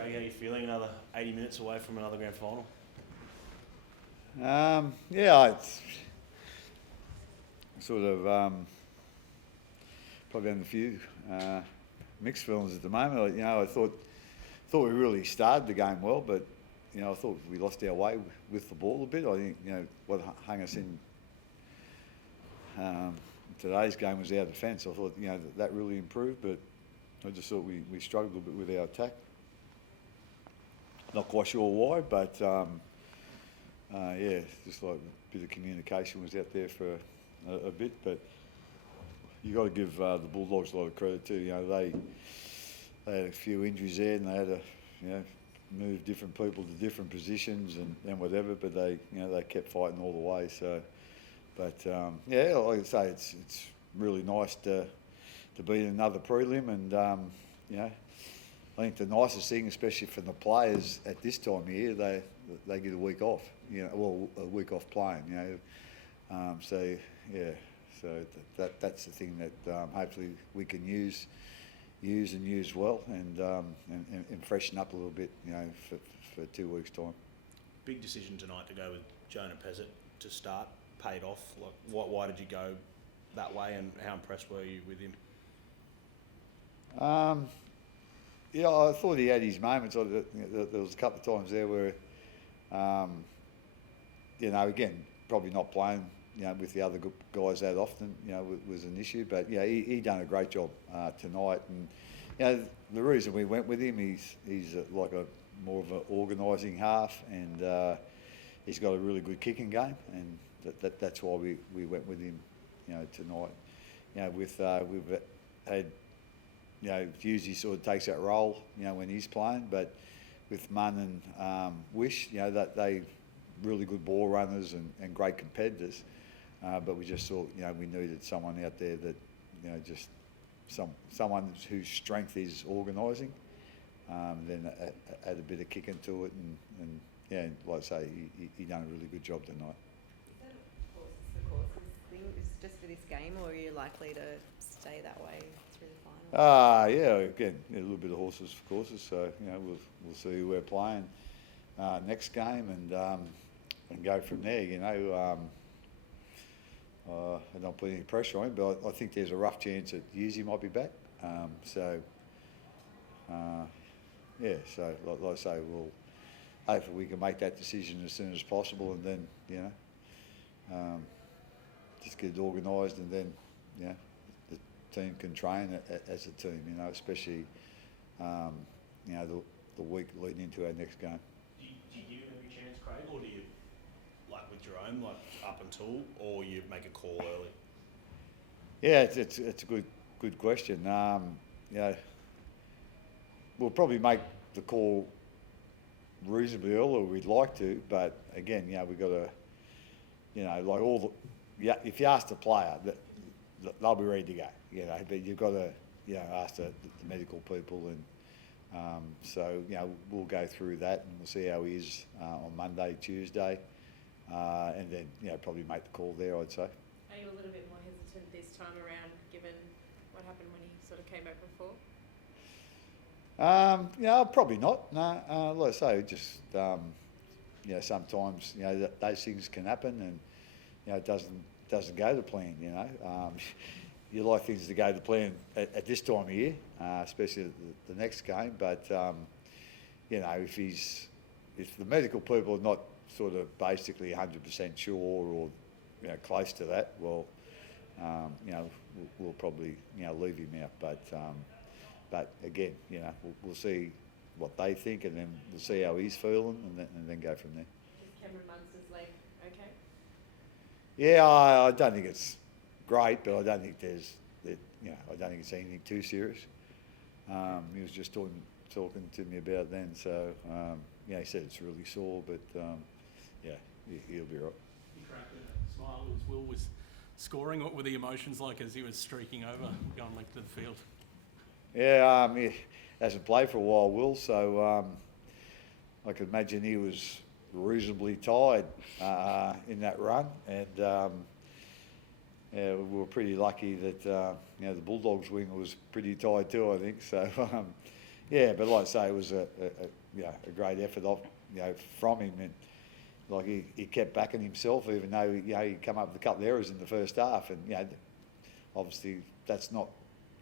Craig, how are you feeling? Another 80 minutes away from another grand final. It's sort of probably having a few mixed feelings at the moment. I thought we really started the game well, but I thought we lost our way with the ball a bit. I think what hung us in today's game was our defence. I thought that really improved, but I just thought we struggled a bit with our attack. Not quite sure why, but just like a bit of communication was out there for a bit. But you got to give the Bulldogs a lot of credit too. They had a few injuries there, and they had to move different people to different positions and whatever. But they kept fighting all the way. So, but like I say, it's really nice to be in another prelim, and I think the nicest thing, especially for the players at this time of year, they get a week off. A week off playing. So that's the thing that hopefully we can use well and freshen up a little bit. For 2 weeks' time. Big decision tonight to go with Jahrome Hughes to start. Paid off. Why did you go that way, and how impressed were you with him? I thought he had his moments. There was a couple of times there where, again, probably not playing, with the other guys that often, was an issue. But he done a great job tonight. And the reason we went with him, he's like a more of an organising half, and he's got a really good kicking game, and that's why we went with him, tonight. We've had. Hughes sort of takes that role, when he's playing, but with Munn and Wish, that they really good ball runners and great competitors. But we just thought, we needed someone out there that, just someone whose strength is organising, then add a bit of kick into it, and like I say, he done a really good job tonight. Is that the courses thing is just for this game, or are you likely to stay that way through the final? Again, a little bit of horses for courses. So we'll see who we're playing next game, and go from there. I'm not putting any pressure on him, but I think there's a rough chance that Hughes might be back. So like I say, hopefully we can make that decision as soon as possible, and then just get it organised, and then the team can train as a team, especially the week leading into our next game. Do you give him every chance, Craig, or do you, like with Jahrome, up until, or you make a call early? Yeah, it's a good question. We'll probably make the call reasonably early, or we'd like to, but again, we've got to, if you ask the player, they'll be ready to go, but you've got to, ask the medical people, and so, we'll go through that, and we'll see how he is on Monday, Tuesday, and then, probably make the call there, I'd say. Are you a little bit more hesitant this time around, given what happened when he sort of came back before? Probably not. No, like I say, just sometimes those things can happen, and it doesn't go to plan. You like things to go to plan at this time of year, especially the next game. But if the medical people are not sort of basically 100% sure, or close to that, well, we'll probably leave him out. But again, we'll see what they think, and then we'll see how he's feeling, and then go from there. Is Cameron Munster's leg okay? Yeah, I don't think it's great, but I don't think I don't think it's anything too serious. He was just talking to me about it then, so he said it's really sore, but he'll be right. He cracked a smile as Will was scoring. What were the emotions like as he was streaking over, going length of the field? Yeah, he hasn't played for a while, Will, so I can imagine he was reasonably tired in that run, and we were pretty lucky that the Bulldogs winger was pretty tired too, I think. So yeah, but like I say, it was a great effort from him, and like he kept backing himself, even though he come up with a couple of errors in the first half, and obviously that's not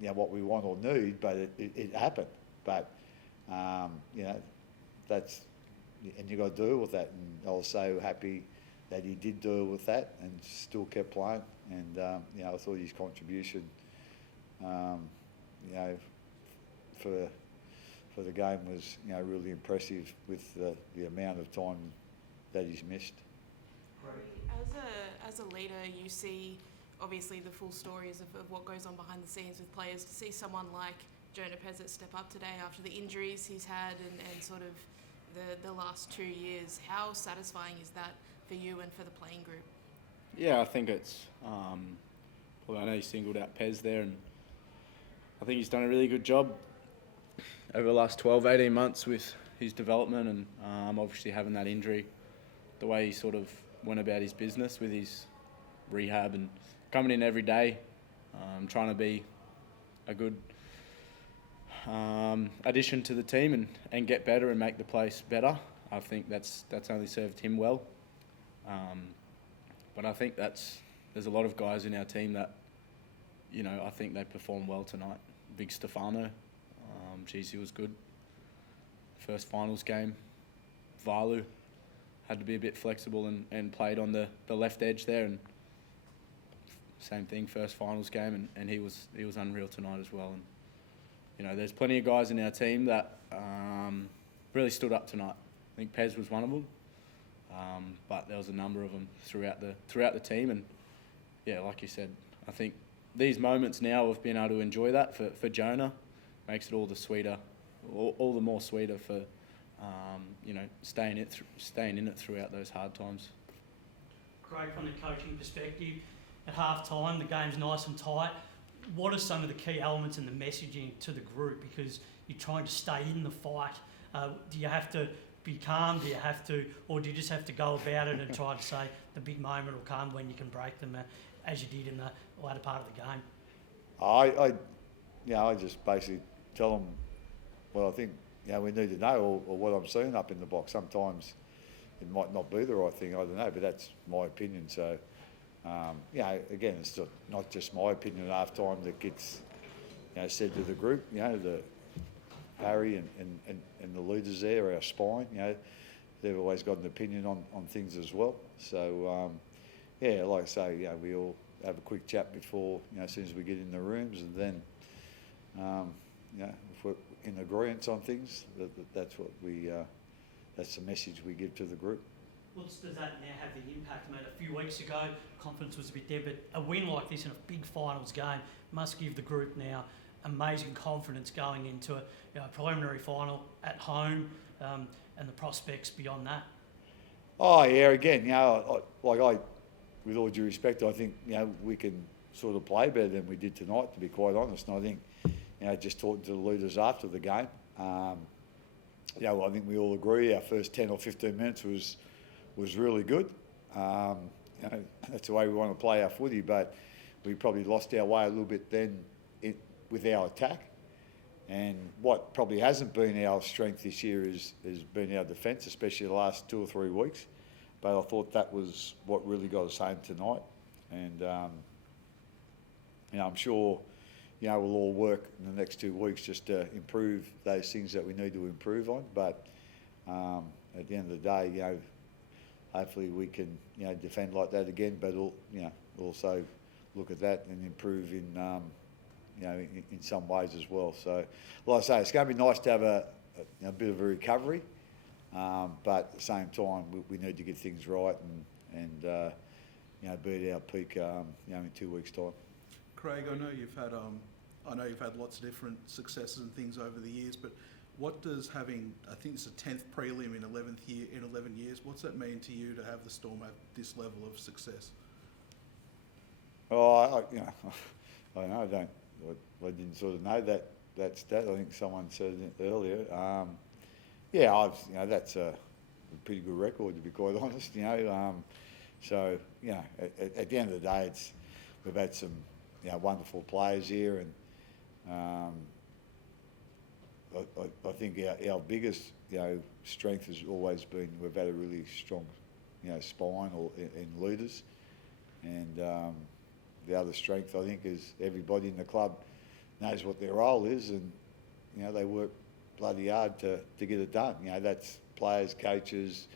what we want or need, but it happened. But that's, and you got to deal with that, and I was so happy that he did deal with that and still kept playing, and I thought his contribution for the game was really impressive with the amount of time that he's missed. As a leader, you see obviously the full stories of what goes on behind the scenes with players. To see someone like Jahrome Hughes step up today after the injuries he's had and sort of the last 2 years, how satisfying is that for you and for the playing group? Yeah, I think it's. I know you singled out Pez there, and I think he's done a really good job over the last 12, 18 months with his development, and obviously having that injury, the way he sort of went about his business with his rehab and coming in every day, trying to be a good addition to the team and get better and make the place better. I think that's only served him well. But I think there's a lot of guys in our team that, I think they performed well tonight. Big Stefano, he was good. First finals game, Valu had to be a bit flexible and played on the left edge there, and same thing, first finals game, and he was unreal tonight as well. And there's plenty of guys in our team that really stood up tonight. I think Pez was one of them, but there was a number of them throughout the team, and like you said, I think these moments now of being able to enjoy that for Jonah makes it all the sweeter, all the more sweeter for staying in it throughout those hard times. Craig, from the coaching perspective, at half time the game's nice and tight. What are some of the key elements in the messaging to the group? Because you're trying to stay in the fight. Do you have to be calm? Do you have to, or do you just have to go about it and try to say the big moment will come when you can break them, as you did in the latter part of the game? I just basically tell them what I think we need to know, or what I'm seeing up in the box. Sometimes it might not be the right thing, I don't know, but that's my opinion. So, again, it's not just my opinion at half time that gets said to the group. The Harry and the leaders there, our spine, they've always got an opinion on things as well. So, like I say, we all have a quick chat before, as soon as we get in the rooms, and then, if we're in agreement on things, that's what that's the message we give to the group. Well, does that now have the impact? I mean, a few weeks ago, confidence was a bit there, but a win like this in a big finals game must give the group now amazing confidence going into a preliminary final at home, and the prospects beyond that. Oh yeah, again, with all due respect, I think we can sort of play better than we did tonight, to be quite honest. And I think just talking to the leaders after the game, I think we all agree our first 10 or 15 minutes was really good. That's the way we want to play our footy, but we probably lost our way a little bit then with our attack. And what probably hasn't been our strength this year has been our defence, especially the last 2 or 3 weeks. But I thought that was what really got us home tonight. And I'm sure we'll all work in the next 2 weeks just to improve those things that we need to improve on. But at the end of the day, hopefully we can defend like that again. But also look at that and improve in some ways as well. So, like I say, it's going to be nice to have a bit of a recovery, but at the same time, we need to get things right and be at our peak, in 2 weeks' time. Craig, I know you've had lots of different successes and things over the years, but what does having, I think it's a 10th prelim in 11 years, what's that mean to you to have the Storm at this level of success? Oh, I don't know. I didn't sort of know that stat. I think someone said it earlier. That's a pretty good record, to be quite honest. So at the end of the day, we've had some wonderful players here, and I think our biggest, strength has always been we've had a really strong, spine in leaders, and the other strength I think is everybody in the club knows what their role is, and they work bloody hard to get it done. That's players, coaches,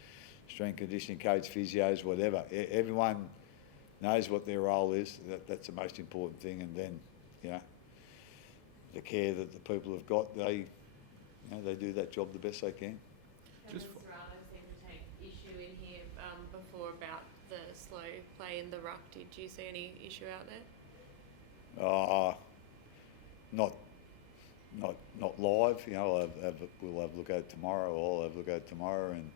strength conditioning coach, physios, whatever. Everyone knows what their role is. That's the most important thing, and then the care that the people have got, they do that job the best they can. Just Kevin Serrano seemed to take issue in here before about the slow play in the ruck. Did you see any issue out there? Not live. We'll have a look at it tomorrow. I'll have a look at it tomorrow, and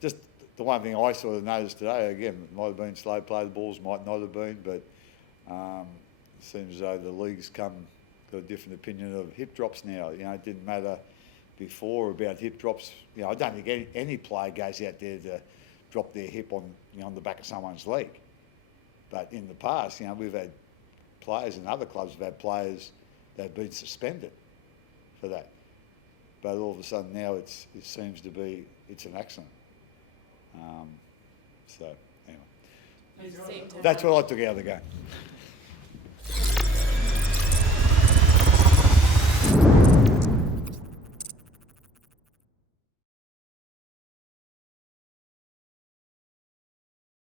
just the one thing I sort of noticed today, again, it might have been slow play, the balls might not have been, but it seems as though the league's got a different opinion of hip drops now. It didn't matter before about hip drops. I don't think any player goes out there to drop their hip on the back of someone's leg. But in the past, we've had players, and other clubs have had players that have been suspended for that. But all of a sudden now it seems to be it's an accident. So anyway, You seem to that's what I took out of the game.